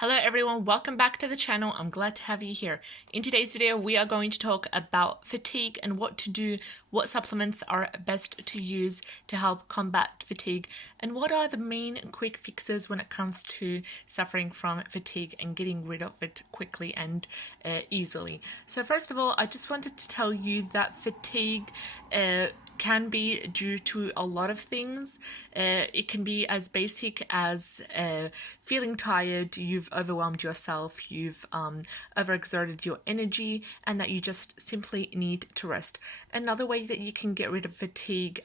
Hello everyone, welcome back to the channel. I'm glad to have you here. In today's video, we are going to talk about fatigue and what to do, what supplements are best to use to help combat fatigue, and what are the main quick fixes when it comes to suffering from fatigue and getting rid of it quickly and easily. So first of all, I just wanted to tell you that fatigue can be due to a lot of things. It can be as basic as feeling tired, you've overwhelmed yourself, you've overexerted your energy, and that you just simply need to rest. Another way that you can get rid of fatigue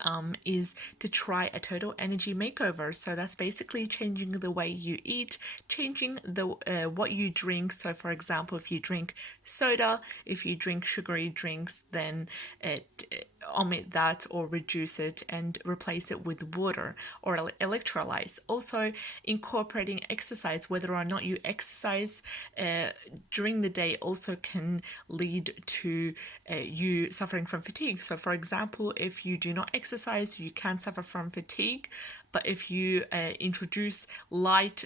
is to try a total energy makeover. So that's basically changing the way you eat, changing the what you drink. So for example, if you drink soda, if you drink sugary drinks, then omit that or reduce it and replace it with water or electrolytes. Also, incorporating exercise, whether or not you exercise during the day, also can lead to you suffering from fatigue. So for example, if you do not exercise, you can suffer from fatigue, but if you introduce light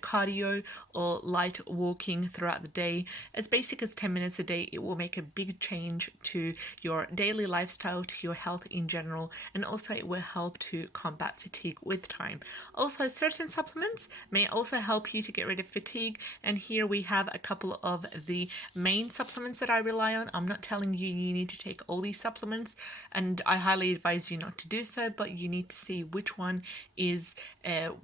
cardio or light walking throughout the day, as basic as 10 minutes a day, it will make a big change to your daily lifestyle, to your health in general, and also it will help to combat fatigue with time. Also, certain supplements may also help you to get rid of fatigue, and here we have a couple of the main supplements that I rely on. I'm not telling you you need to take all these supplements, and I highly advise you not to do so, but you need to see which one is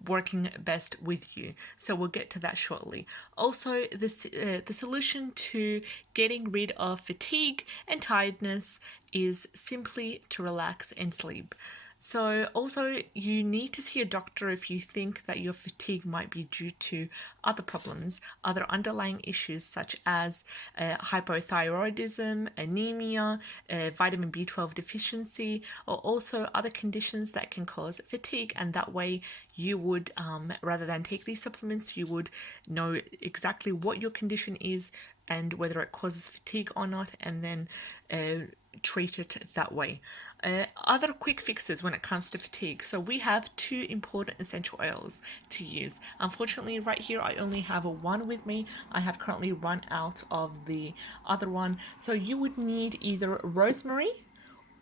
working best with you. So we'll get to that shortly. Also, the solution to getting rid of fatigue and tiredness is simply to relax and sleep. So also, you need to see a doctor if you think that your fatigue might be due to other problems, other underlying issues such as hypothyroidism, anemia, vitamin B12 deficiency, or also other conditions that can cause fatigue. And that way you would, rather than take these supplements, you would know exactly what your condition is and whether it causes fatigue or not, and then treat it that way. Other quick fixes when it comes to fatigue. So we have two important essential oils to use. Unfortunately, right here I only have one with me. I have currently run out of the other one. So you would need either rosemary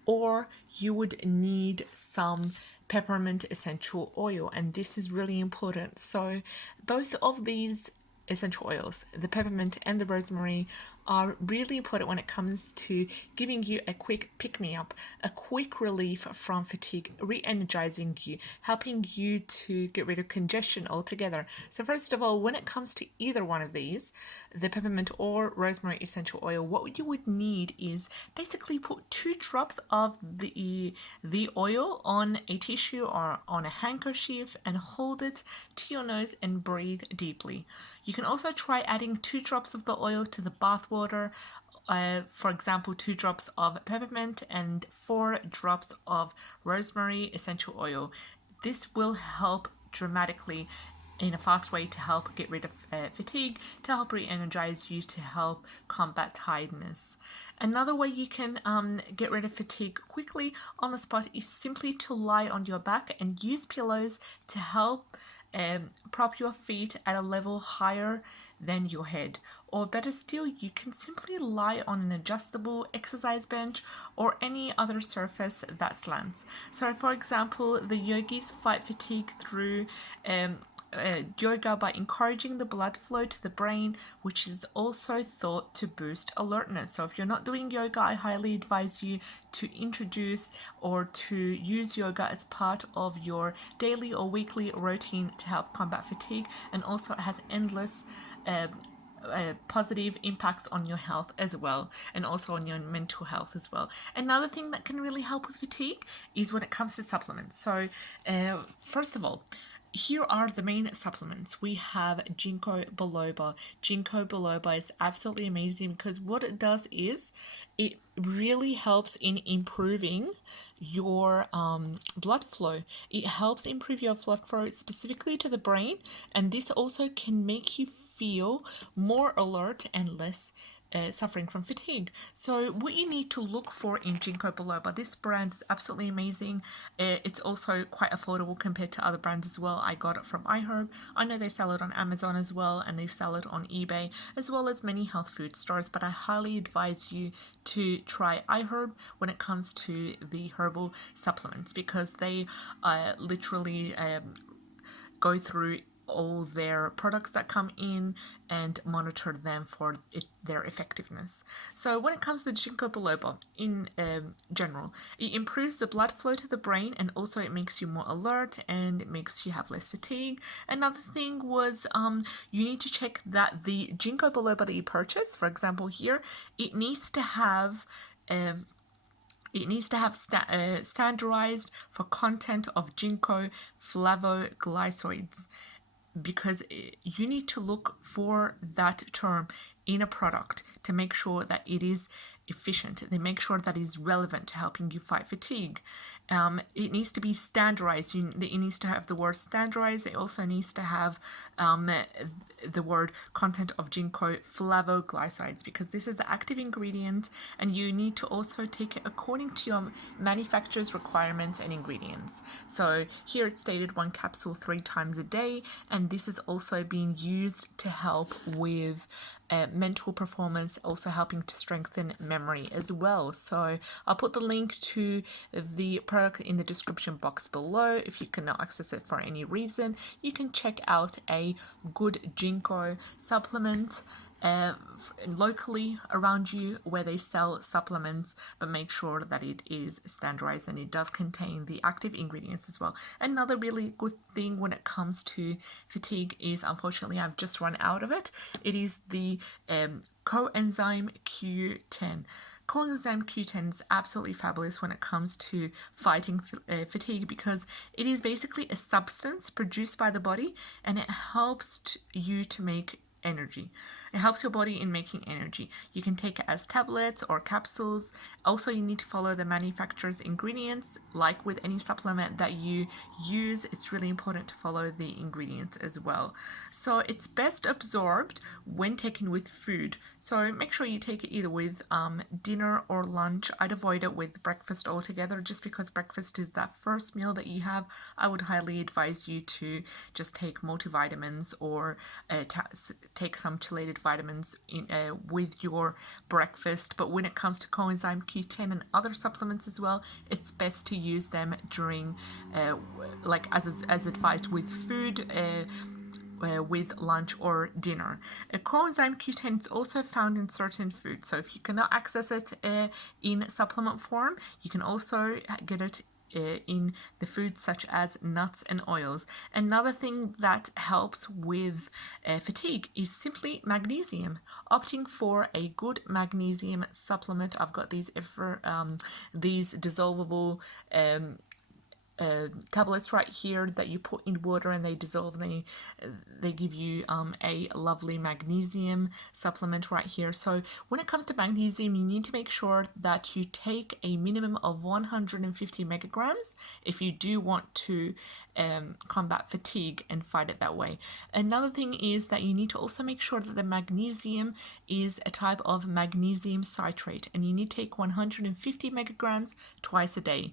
or you would need some peppermint essential oil, and this is really important. So both of these essential oils, the peppermint and the rosemary, are really important when it comes to giving you a quick pick-me-up, a quick relief from fatigue, re-energizing you, helping you to get rid of congestion altogether. So first of all, when it comes to either one of these, the peppermint or rosemary essential oil, what you would need is basically put 2 drops of the oil on a tissue or on a handkerchief and hold it to your nose and breathe deeply. You can also try adding 2 drops of the oil to the bath water. For example, 2 drops of peppermint and 4 drops of rosemary essential oil. This will help dramatically in a fast way to help get rid of fatigue, to help re-energize you, to help combat tiredness. Another way you can get rid of fatigue quickly on the spot is simply to lie on your back and use pillows to help prop your feet at a level higher than your head. Or better still, you can simply lie on an adjustable exercise bench or any other surface that slants. So for example, the yogis fight fatigue through yoga by encouraging the blood flow to the brain, which is also thought to boost alertness. So if you're not doing yoga, I highly advise you to introduce or to use yoga as part of your daily or weekly routine to help combat fatigue, and also it has endless positive impacts on your health as well, and also on your mental health as well. Another thing that can really help with fatigue is when it comes to supplements. So first of all, here are the main supplements. We have Ginko Biloba. Ginko Biloba is absolutely amazing because what it does is it really helps in improving your blood flow. It helps improve your blood flow specifically to the brain, and this also can make you feel more alert and less suffering from fatigue. So what you need to look for in Ginko Biloba, this brand is absolutely amazing. It's also quite affordable compared to other brands as well. I got it from iHerb. I know they sell it on Amazon as well, and they sell it on eBay as well as many health food stores, but I highly advise you to try iHerb when it comes to the herbal supplements, because they literally go through all their products that come in and monitor them for their effectiveness. So when it comes to Ginko Biloba in general, it improves the blood flow to the brain, and also it makes you more alert and it makes you have less fatigue. Another thing was you need to check that the Ginko Biloba that you purchase, for example here, it needs to have standardized for content of ginkgo flavoglycosides, because you need to look for that term in a product to make sure that it is efficient. They make sure that it is relevant to helping you fight fatigue. It needs to be standardized. It needs to have the word standardized. It also needs to have the word content of ginkgo flavoglycosides, because this is the active ingredient, and you need to also take it according to your manufacturer's requirements and ingredients. So here it's stated 1 capsule 3 times a day, and this is also being used to help with mental performance, also helping to strengthen memory as well. So I'll put the link to the product in the description box below. If you cannot access it for any reason, you can check out a good ginkgo supplement locally around you where they sell supplements, but make sure that it is standardized and it does contain the active ingredients as well. Another really good thing when it comes to fatigue is, unfortunately, I've just run out of it. It is the Coenzyme Q10. Coenzyme Q10 is absolutely fabulous when it comes to fighting fatigue, because it is basically a substance produced by the body, and it helps you to make energy. It helps your body in making energy. You can take it as tablets or capsules. Also, you need to follow the manufacturer's ingredients. Like with any supplement that you use, it's really important to follow the ingredients as well. So it's best absorbed when taken with food. So make sure you take it either with dinner or lunch. I'd avoid it with breakfast altogether, just because breakfast is that first meal that you have. I would highly advise you to just take multivitamins or take some chelated vitamins with your breakfast. But when it comes to Coenzyme Q10 and other supplements as well, it's best to use them during like as advised with food, with lunch or dinner. Coenzyme Q10 is also found in certain foods, so if you cannot access it in supplement form, you can also get it in the foods such as nuts and oils. Another thing that helps with fatigue is simply magnesium. Opting for a good magnesium supplement. I've got these dissolvable tablets right here that you put in water and they dissolve, and they give you a lovely magnesium supplement right here. So when it comes to magnesium, you need to make sure that you take a minimum of 150 megagrams if you do want to combat fatigue and fight it that way. Another thing is that you need to also make sure that the magnesium is a type of magnesium citrate, and you need to take 150 megagrams twice a day.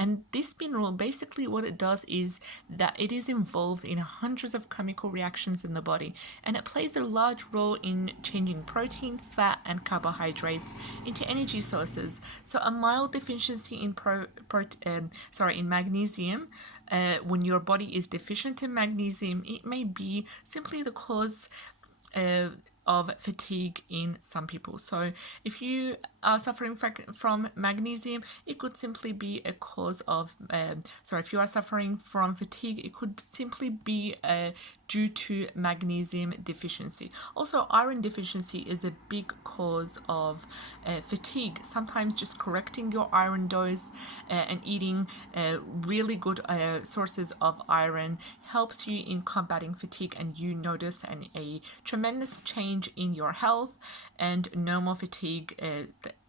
And this mineral, basically what it does is that it is involved in hundreds of chemical reactions in the body, and it plays a large role in changing protein, fat, and carbohydrates into energy sources. So a mild deficiency in in magnesium, when your body is deficient in magnesium, it may be simply the cause of fatigue in some people. So if you are suffering from magnesium, it could simply be a cause of, if you are suffering from fatigue, it could simply be due to magnesium deficiency. Also, iron deficiency is a big cause of fatigue. Sometimes just correcting your iron dose and eating really good sources of iron helps you in combating fatigue, and you notice a tremendous change in your health and no more fatigue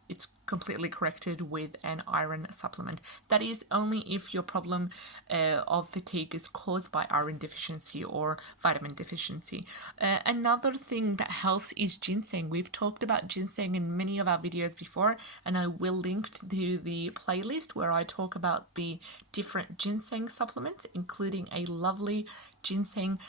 it's completely corrected with an iron supplement. That is only if your problem of fatigue is caused by iron deficiency or vitamin deficiency. Another thing that helps is ginseng. We've talked about ginseng in many of our videos before, and I will link to the playlist where I talk about the different ginseng supplements, including a lovely ginseng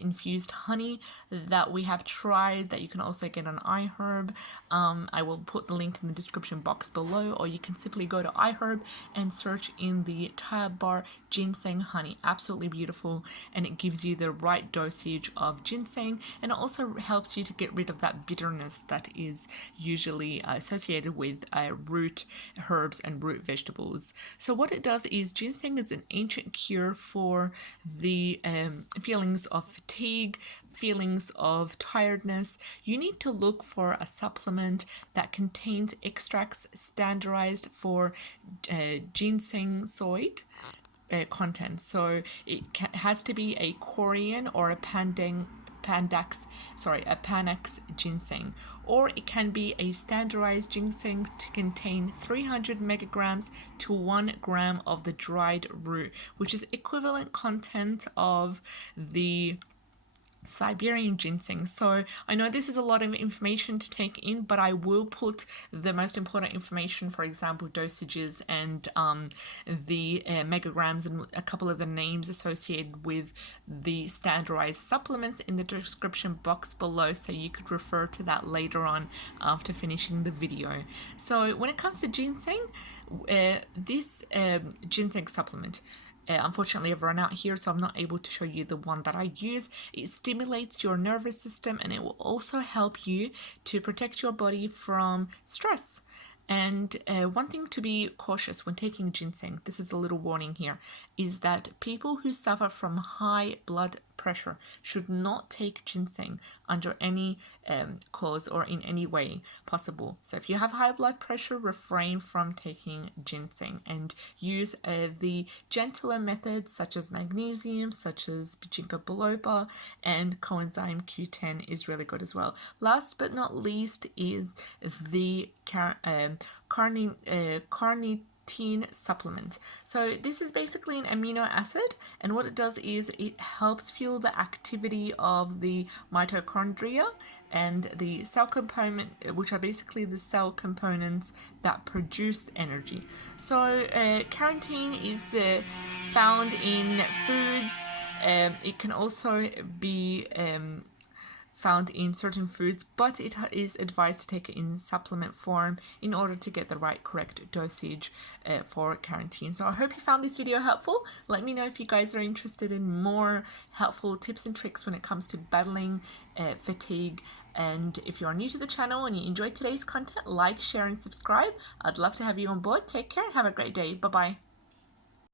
infused honey that we have tried that you can also get on iHerb. I will put the link in the description box below, or you can simply go to iHerb and search in the tab bar ginseng honey. Absolutely beautiful, and it gives you the right dosage of ginseng, and it also helps you to get rid of that bitterness that is usually associated with root herbs and root vegetables. So what it does is ginseng is an ancient cure for the feelings of fatigue, feelings of tiredness. You need to look for a supplement that contains extracts standardized for ginseng soid content. So it has to be a Korean or a Panax ginseng, or it can be a standardized ginseng to contain 300 megagrams to 1 gram of the dried root, which is equivalent content of the Siberian ginseng. So I know this is a lot of information to take in, but I will put the most important information, for example, dosages and the megagrams and a couple of the names associated with the standardized supplements in the description box below, so you could refer to that later on after finishing the video. So when it comes to ginseng, this ginseng supplement, unfortunately, I've run out here, so I'm not able to show you the one that I use. It stimulates your nervous system, and it will also help you to protect your body from stress. And one thing to be cautious when taking ginseng, this is a little warning here, is that people who suffer from high blood pressure should not take ginseng under any cause or in any way possible. So if you have high blood pressure, refrain from taking ginseng and use the gentler methods such as magnesium, such as Ginko Biloba, and Coenzyme Q10 is really good as well. Last but not least is the Carnetine supplement. So this is basically an amino acid, and what it does is it helps fuel the activity of the mitochondria and the cell component, which are basically the cell components that produce energy. So carnitine is found in foods. It can also be found in certain foods, but it is advised to take it in supplement form in order to get the right correct dosage for carnitine. So I hope you found this video helpful. Let me know if you guys are interested in more helpful tips and tricks when it comes to battling fatigue. And if you are new to the channel and you enjoyed today's content, like, share, and subscribe. I'd love to have you on board. Take care and have a great day. Bye-bye.